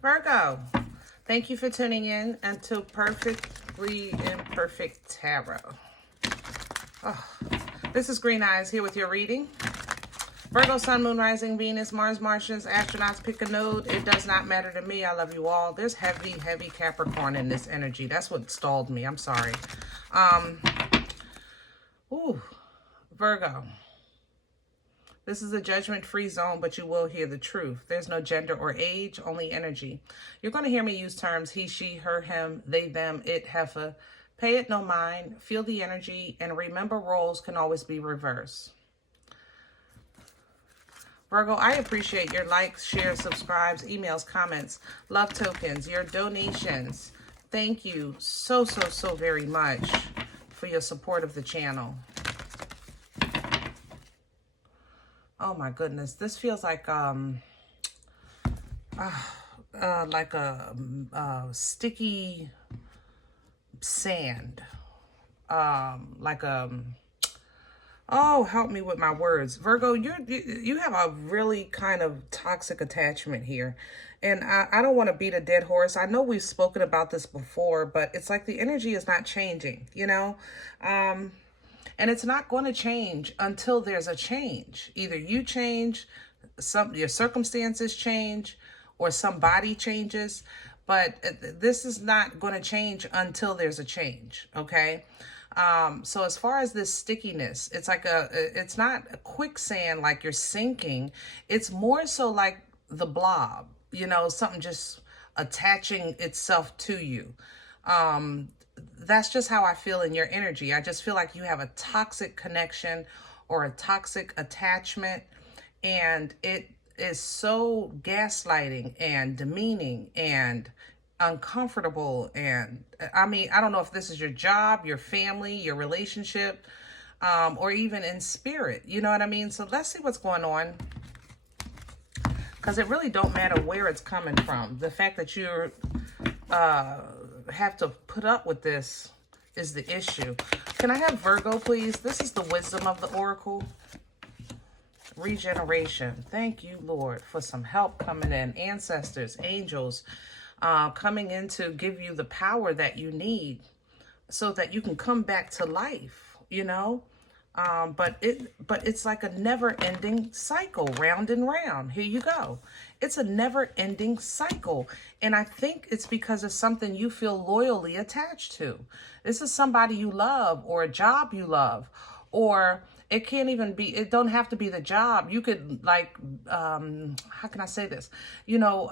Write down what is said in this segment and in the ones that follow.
Virgo, thank you for tuning in to Perfectly Imperfect Tarot. Oh, this is Green Eyes here with your reading. Virgo, Sun, Moon, Rising, Venus, Mars, Martians, astronauts, pick a node. It does not matter to me. I love you all. There's heavy, heavy Capricorn in this energy. That's what stalled me. I'm sorry. Virgo. This is a judgment-free zone, but you will hear the truth. There's no gender or age, only energy. You're going to hear me use terms he, she, her, him, they, them, it, heifer. Pay it no mind, feel the energy, and remember roles can always be reversed. Virgo, I appreciate your likes, shares, subscribes, emails, comments, love tokens, your donations. Thank you so very much for your support of the channel. Oh my goodness, this feels like a sticky sand. Oh, help me with my words. Virgo, you have a really kind of toxic attachment here. And I don't want to beat a dead horse. I know we've spoken about this before, but it's like the energy is not changing, you know? And it's not going to change until there's a change. Either you change, your circumstances change, or somebody changes. But this is not going to change until there's a change, okay? So as far as this stickiness, it's like it's not a quicksand like you're sinking. It's more so like the blob, you know, something just attaching itself to you. That's just how I feel in your energy. I just feel like you have a toxic connection or a toxic attachment, and it is so gaslighting and demeaning and uncomfortable. And I mean, I don't know if this is your job, your family, your relationship, or even in spirit, you know what I mean? So let's see what's going on, because it really don't matter where it's coming from. The fact that you're have to put up with this is the issue. Can I have Virgo, please? This is the wisdom of the oracle. Regeneration. Thank you, Lord, for some help coming in. Ancestors, angels, coming in to give you the power that you need so that you can come back to life, you know? But it's like a never-ending cycle, round and round. Here you go. It's a never-ending cycle. And I think it's because of something you feel loyally attached to. This is somebody you love, or a job you love, or it can't even be, it don't have to be the job. You could, like, how can I say this? You know,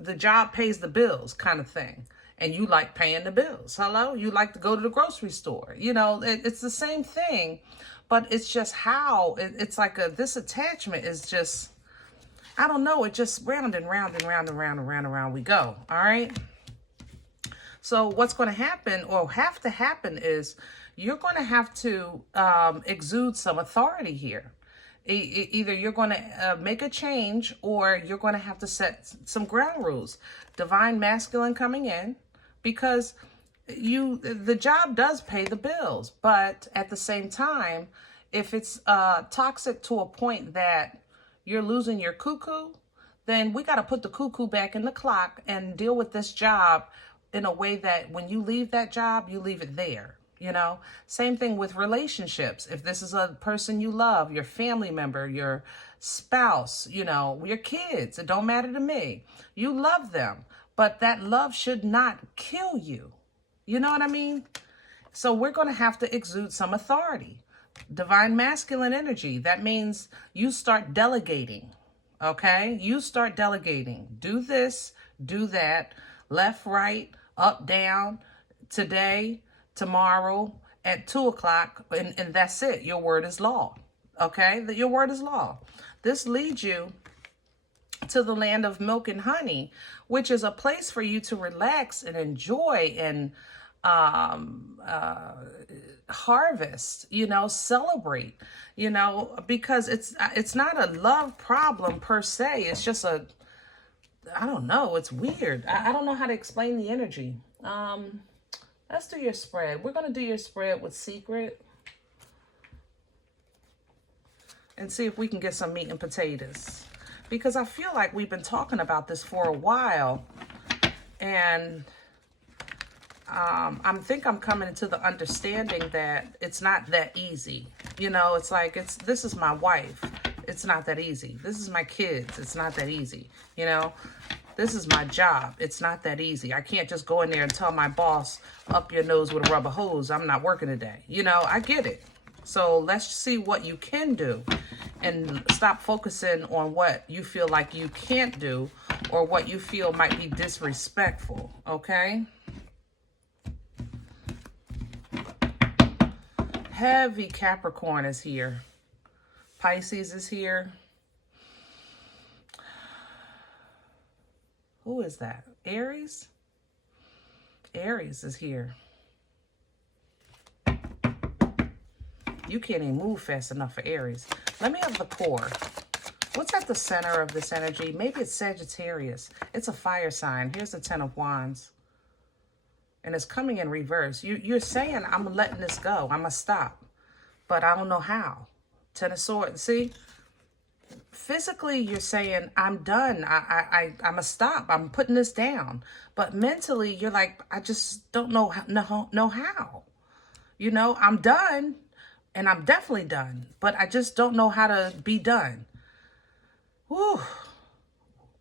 the job pays the bills kind of thing. And you like paying the bills. Hello? You like to go to the grocery store. You know, it's the same thing, but it's just how, it's like this attachment is just, I don't know, it just round and round and round and round and round and round we go. All right? So what's going to happen, or have to happen, is you're going to have to exude some authority here. Either you're going to make a change, or you're going to have to set some ground rules. Divine masculine coming in, because the job does pay the bills, but at the same time, if it's toxic to a point that you're losing your cuckoo, then we got to put the cuckoo back in the clock and deal with this job in a way that when you leave that job, you leave it there. You know, same thing with relationships. If this is a person you love, your family member, your spouse, you know, your kids, it don't matter to me. You love them, but that love should not kill you. You know what I mean? So we're going to have to exude some authority. Divine masculine energy. That means you start delegating. Okay? You start delegating. Do this, do that, left, right, up, down, today, tomorrow at 2 o'clock, and that's it. Your word is law. Okay? Your word is law. This leads you to the land of milk and honey, which is a place for you to relax and enjoy and harvest, you know, celebrate, you know, because it's not a love problem per se. It's just I don't know. It's weird. I don't know how to explain the energy. Let's do your spread. We're going to do your spread with Secret and see if we can get some meat and potatoes. because I feel like we've been talking about this for a while, and I think I'm coming into the understanding that it's not that easy. You know, it's like, this is my wife. It's not that easy. This is my kids. It's not that easy. You know, this is my job. It's not that easy. I can't just go in there and tell my boss, up your nose with a rubber hose, I'm not working today. You know, I get it. So let's see what you can do and stop focusing on what you feel like you can't do or what you feel might be disrespectful, okay? Heavy Capricorn is here. Pisces is here. Who is that? Aries? Aries is here. You can't even move fast enough for Aries. Let me have the core. What's at the center of this energy? Maybe it's Sagittarius. It's a fire sign. Here's the 10 of Wands. And it's coming in reverse. You're saying, I'm letting this go. I'm going to stop. But I don't know how. 10 of Swords. See? Physically, you're saying, I'm done. I'm going to stop. I'm putting this down. But mentally, you're like, I just don't know how. You know, I'm done. And I'm definitely done. But I just don't know how to be done. Whew.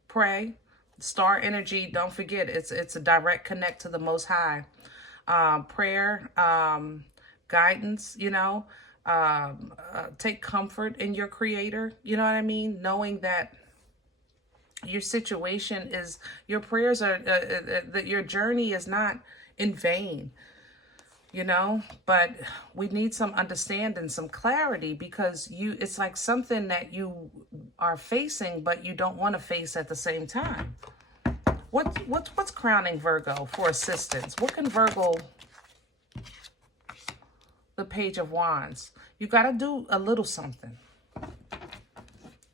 Pray. Star energy, don't forget, it's a direct connect to the Most High. Prayer, guidance, you know, take comfort in your Creator, you know what I mean? Knowing that your situation is, your prayers are, that your journey is not in vain, you know, but we need some understanding, some clarity, because it's like something that you are facing, but you don't want to face at the same time. What's crowning Virgo for assistance? What can Virgo, the Page of Wands, you got to do a little something.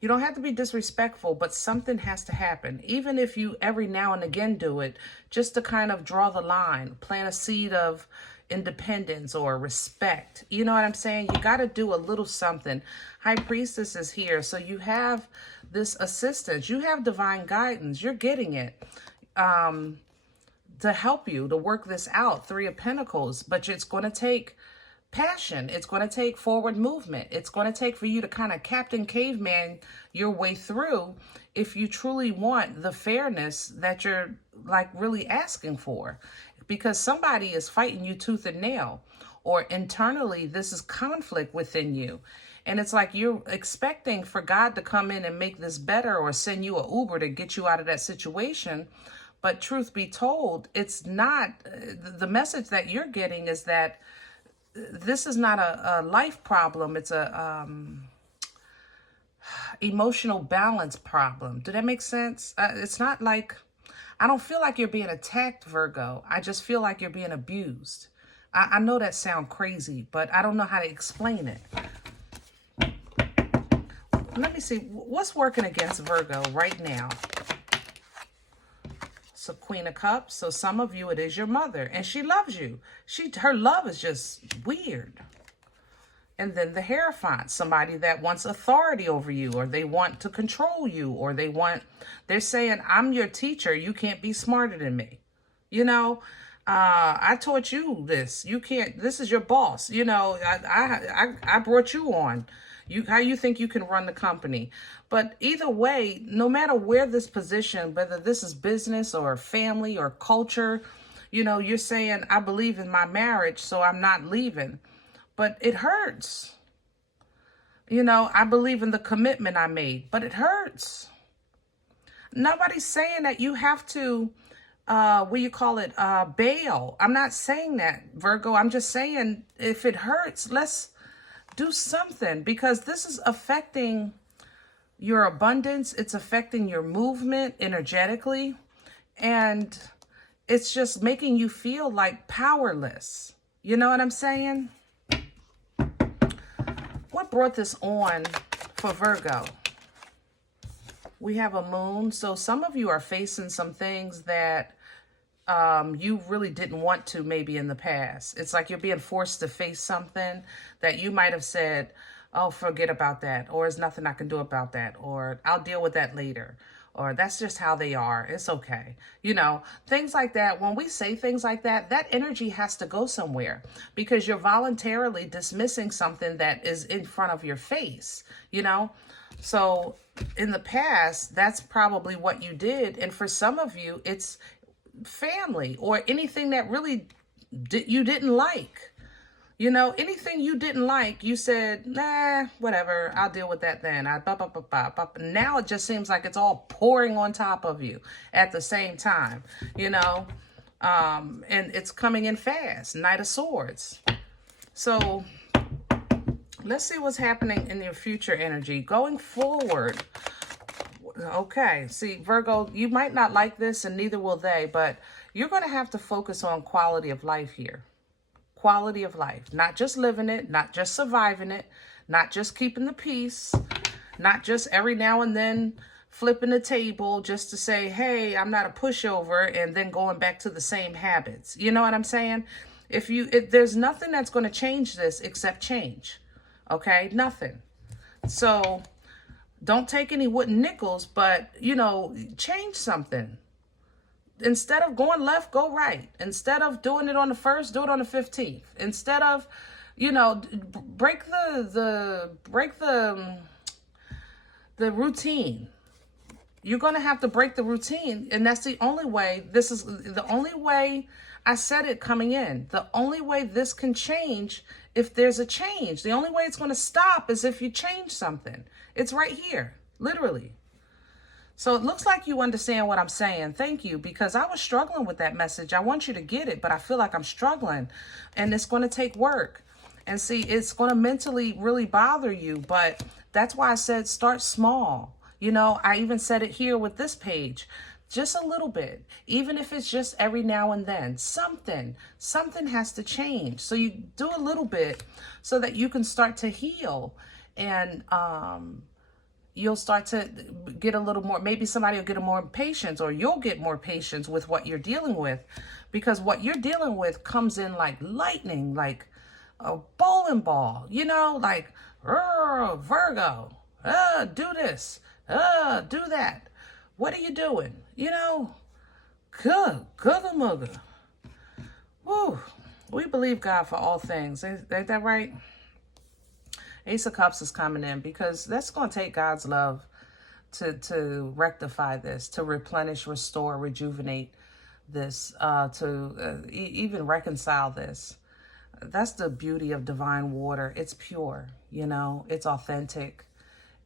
You don't have to be disrespectful, but something has to happen. Even if you every now and again do it, just to kind of draw the line, plant a seed of independence or respect. You know what I'm saying? You got to do a little something. High Priestess is here. So you have this assistance. You have divine guidance. You're getting it to help you to work this out. 3 of Pentacles. But it's going to take passion. It's going to take forward movement. It's going to take for you to kind of Captain Caveman your way through if you truly want the fairness that you're like really asking for. Because somebody is fighting you tooth and nail, or internally this is conflict within you. And it's like you're expecting for God to come in and make this better or send you an Uber to get you out of that situation. But truth be told, it's not. The message that you're getting is that this is not a life problem. It's a emotional balance problem. Did that make sense? It's not like, I don't feel like you're being attacked, Virgo. I just feel like you're being abused. I know that sounds crazy, but I don't know how to explain it. Let me see. What's working against Virgo right now? So Queen of Cups. So some of you, it is your mother. And she loves you. Her love is just weird. And then the Hierophant, somebody that wants authority over you, or they want to control you, or they're saying, I'm your teacher. You can't be smarter than me. You know, I taught you this. You can't, this is your boss. You know, I brought you on. How you think you can run the company. But either way, no matter where this position, whether this is business or family or culture, you know, you're saying, I believe in my marriage, so I'm not leaving. But it hurts. You know, I believe in the commitment I made, but it hurts. Nobody's saying that you have to, bail. I'm not saying that, Virgo. I'm just saying if it hurts, let's do something, because this is affecting your abundance. It's affecting your movement energetically. And it's just making you feel like powerless. You know what I'm saying? What brought this on for Virgo? We have a moon. So some of you are facing some things that you really didn't want to maybe in the past. It's like you're being forced to face something that you might have said, oh, forget about that, or there's nothing I can do about that, or I'll deal with that later, or that's just how they are, it's okay. You know, things like that. When we say things like that, that energy has to go somewhere, because you're voluntarily dismissing something that is in front of your face, you know? So in the past, that's probably what you did. And for some of you, it's family or anything that really you didn't like. You know, anything you didn't like, you said, nah, whatever, I'll deal with that then. Now it just seems like it's all pouring on top of you at the same time, you know, and it's coming in fast. Knight of Swords. So let's see what's happening in your future energy going forward. Okay, see, Virgo, you might not like this and neither will they, but you're going to have to focus on quality of life here. Quality of life, not just living it, not just surviving it, not just keeping the peace, not just every now and then flipping the table just to say, hey, I'm not a pushover, and then going back to the same habits. You know what I'm saying? If there's nothing that's going to change this except change. Okay, nothing. So don't take any wooden nickels, but, you know, change something. Instead of going left, go right. Instead of doing it on the 1st, do it on the 15th. Instead of, you know, break the routine. You're going to have to break the routine, and that's the only way. This is the only way. I said it coming in. The only way this can change, if there's a change. The only way it's going to stop is if you change something. It's right here, literally. So it looks like you understand what I'm saying. Thank you, because I was struggling with that message. I want you to get it, but I feel like I'm struggling, and it's going to take work. And see, it's going to mentally really bother you, but that's why I said start small. You know, I even said it here with this page, just a little bit, even if it's just every now and then, something has to change. So you do a little bit so that you can start to heal, and, you'll start to get a little more, maybe somebody will get a more patience, or you'll get more patience with what you're dealing with, because what you're dealing with comes in like lightning, like a bowling ball, you know, like, Virgo, do this, do that. What are you doing? You know, mugga. Woo, we believe God for all things. Ain't that right? Ace of Cups is coming in, because that's going to take God's love to rectify this, to replenish, restore, rejuvenate this, even reconcile this. That's the beauty of divine water. It's pure, you know, it's authentic,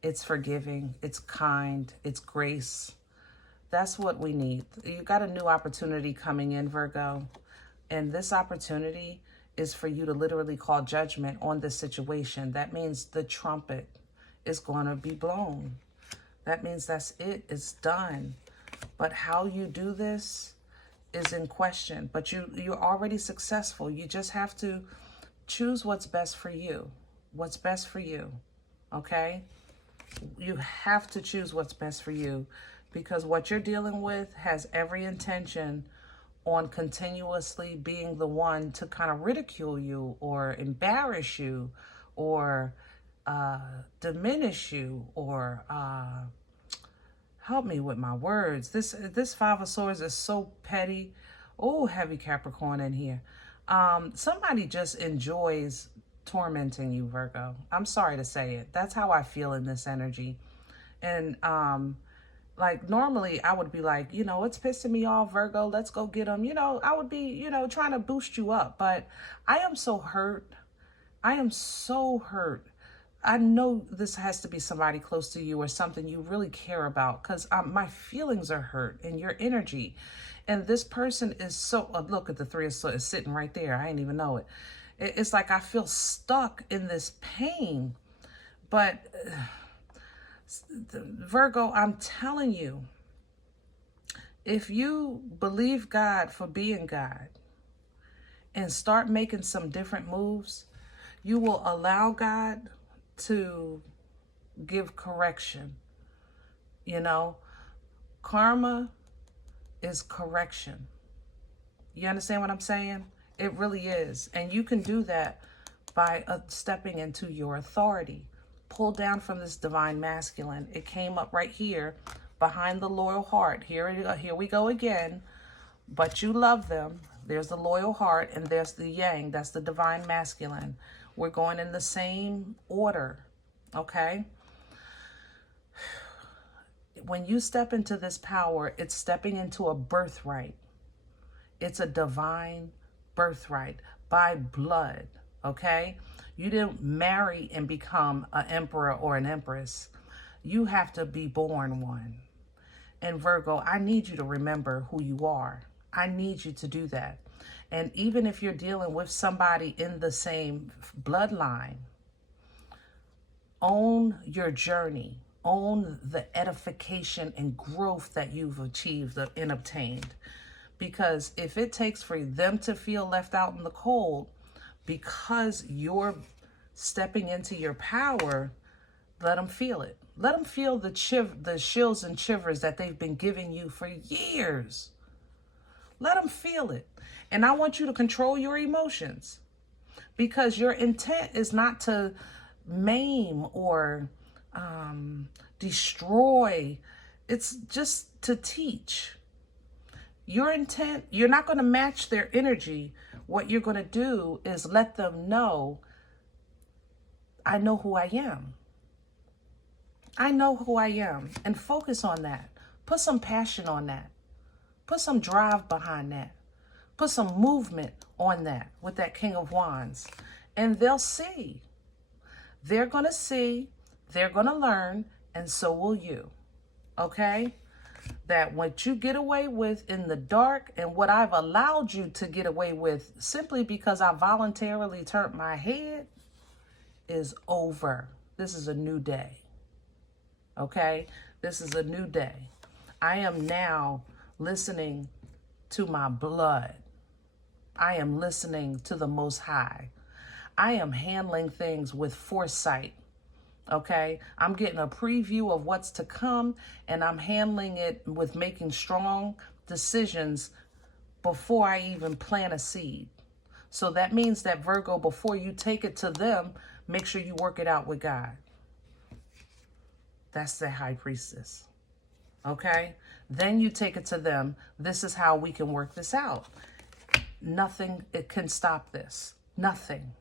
it's forgiving, it's kind, it's grace. That's what we need. You got a new opportunity coming in, Virgo, and this opportunity is for you to literally call judgment on this situation. That means the trumpet is going to be blown. That means that's it. It's done. But how you do this is in question. But you're already successful. You just have to choose what's best for you. What's best for you. Okay? You have to choose what's best for you, because what you're dealing with has every intention on continuously being the one to kind of ridicule you or embarrass you or diminish you or help me with my words. This Five of Swords is so petty. Oh, heavy Capricorn in here. Somebody just enjoys tormenting you, Virgo. I'm sorry to say it. That's how I feel in this energy. And like normally I would be like, you know, it's pissing me off, Virgo, let's go get them. You know, I would be, you know, trying to boost you up, but I am so hurt. I am so hurt. I know this has to be somebody close to you or something you really care about, because my feelings are hurt in your energy. And this person is so, look at the Three of Swords sitting right there. I didn't even know it. It's like I feel stuck in this pain. But Virgo, I'm telling you, if you believe God for being God and start making some different moves, you will allow God to give correction. You know, karma is correction. You understand what I'm saying? It really is. And you can do that by stepping into your authority. pulled down from this divine masculine. It came up right here behind the loyal heart. Here we go again. But you love them. There's the loyal heart, and there's the yang. That's the divine masculine. We're going in the same order, okay? When you step into this power, it's stepping into a birthright. It's a divine birthright by blood, okay? You didn't marry and become an emperor or an empress. You have to be born one. And Virgo, I need you to remember who you are. I need you to do that. And even if you're dealing with somebody in the same bloodline, own your journey. Own the edification and growth that you've achieved and obtained. Because if it takes for them to feel left out in the cold because you're stepping into your power, let them feel it. Let them feel the chills and shivers that they've been giving you for years. Let them feel it. And I want you to control your emotions, because your intent is not to maim or destroy. It's just to teach. Your intent, you're not going to match their energy. What you're going to do is let them know, I know who I am. I know who I am. And focus on that. Put some passion on that. Put some drive behind that. Put some movement on that with that King of Wands. And they'll see. They're going to see. They're going to learn. And so will you. Okay? That what you get away with in the dark and what I've allowed you to get away with simply because I voluntarily turned my head is over. This is a new day. Okay? This is a new day. I am now listening to my blood. I am listening to the Most High. I am handling things with foresight. Okay, I'm getting a preview of what's to come, and I'm handling it with making strong decisions before I even plant a seed. So that means that, Virgo, before you take it to them, make sure you work it out with God. That's the High Priestess. Okay, then you take it to them. This is how we can work this out. Nothing it can stop this. Nothing.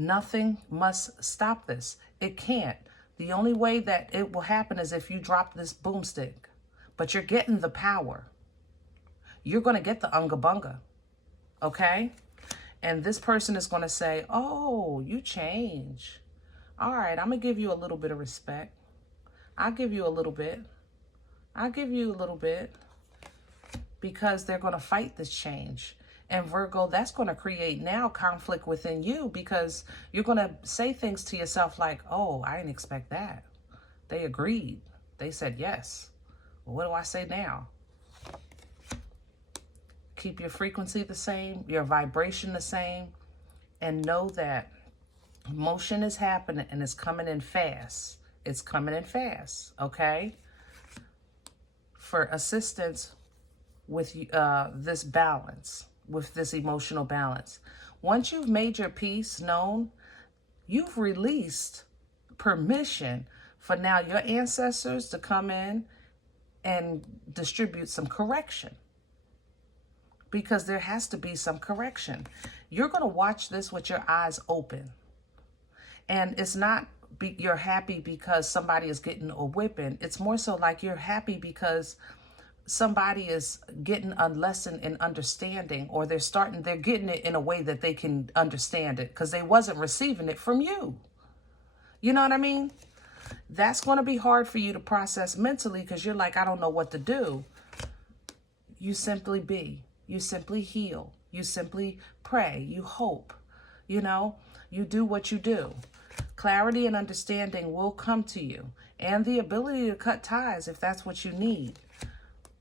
Nothing must stop this. It can't. The only way that it will happen is if you drop this boomstick. But you're getting the power. You're going to get the unga bunga. Okay? And this person is going to say, oh, you change. All right, I'm going to give you a little bit of respect. I'll give you a little bit. I'll give you a little bit. Because they're going to fight this change. And Virgo, that's going to create now conflict within you, because you're going to say things to yourself like, oh, I didn't expect that. They agreed. They said yes. Well, what do I say now? Keep your frequency the same, your vibration the same, and know that motion is happening and it's coming in fast. It's coming in fast, okay? For assistance with this balance. With this emotional balance. Once you've made your peace known, you've released permission for now your ancestors to come in and distribute some correction. Because there has to be some correction. You're going to watch this with your eyes open. And it's not you're happy because somebody is getting a whipping. It's more so like you're happy because somebody is getting a lesson in understanding, or they're getting it in a way that they can understand it because they wasn't receiving it from you. You know what I mean? That's going to be hard for you to process mentally because you're like, I don't know what to do. You simply be. You simply heal. You simply pray. You hope. You know, you do what you do. Clarity and understanding will come to you, and the ability to cut ties if that's what you need.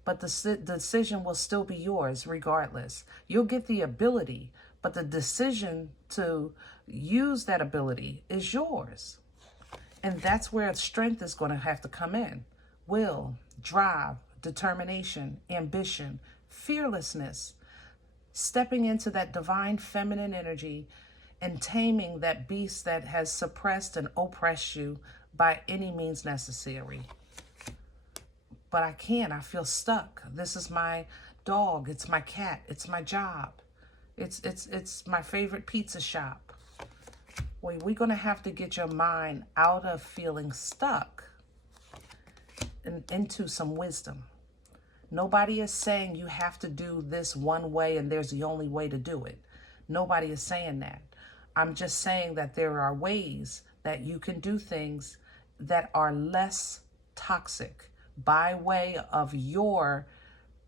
But the decision will still be yours regardless. You'll get the ability, but the decision to use that ability is yours. And that's where strength is going to have to come in. Will, drive, determination, ambition, fearlessness, stepping into that divine feminine energy and taming that beast that has suppressed and oppressed you by any means necessary. But I can't. I feel stuck. This is my dog. It's my cat. It's my job. It's my favorite pizza shop. Well, we're going to have to get your mind out of feeling stuck and into some wisdom. Nobody is saying you have to do this one way and there's the only way to do it. Nobody is saying that. I'm just saying that there are ways that you can do things that are less toxic by way of your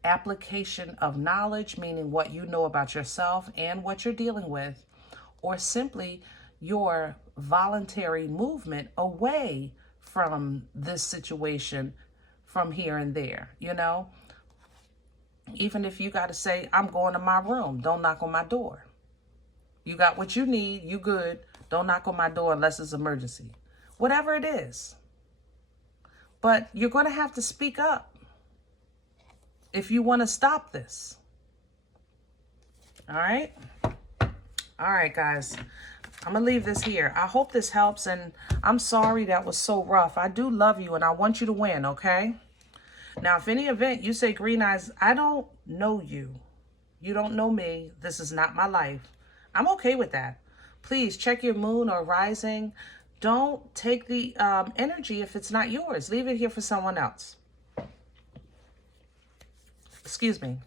application of knowledge, meaning what you know about yourself and what you're dealing with, or simply your voluntary movement away from this situation from here and there, you know? Even if you got to say, I'm going to my room, don't knock on my door. You got what you need, you good, don't knock on my door unless it's emergency. Whatever it is. But you're going to have to speak up if you want to stop this. All right? All right, guys. I'm going to leave this here. I hope this helps, and I'm sorry that was so rough. I do love you, and I want you to win, okay? Now, if any event you say, Green Eyes, I don't know you. You don't know me. This is not my life. I'm okay with that. Please check your moon or rising. Don't take the energy if it's not yours. Leave it here for someone else. Excuse me.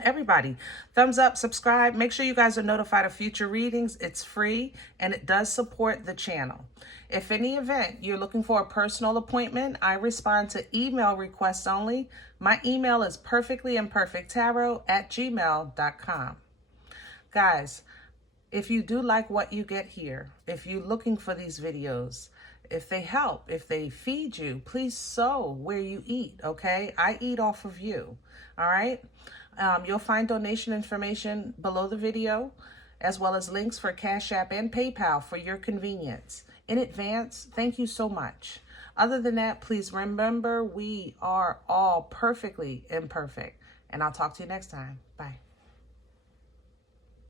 Everybody, thumbs up, subscribe. Make sure you guys are notified of future readings. It's free and it does support the channel. If any event you're looking for a personal appointment, I respond to email requests only. My email is perfectlyimperfecttarot@gmail.com. Guys, if you do like what you get here, if you're looking for these videos, if they help, if they feed you, please sow where you eat, okay? I eat off of you, all right? You'll find donation information below the video, as well as links for CashApp and PayPal for your convenience. In advance, thank you so much. Other than that, please remember we are all perfectly imperfect. And I'll talk to you next time. Bye.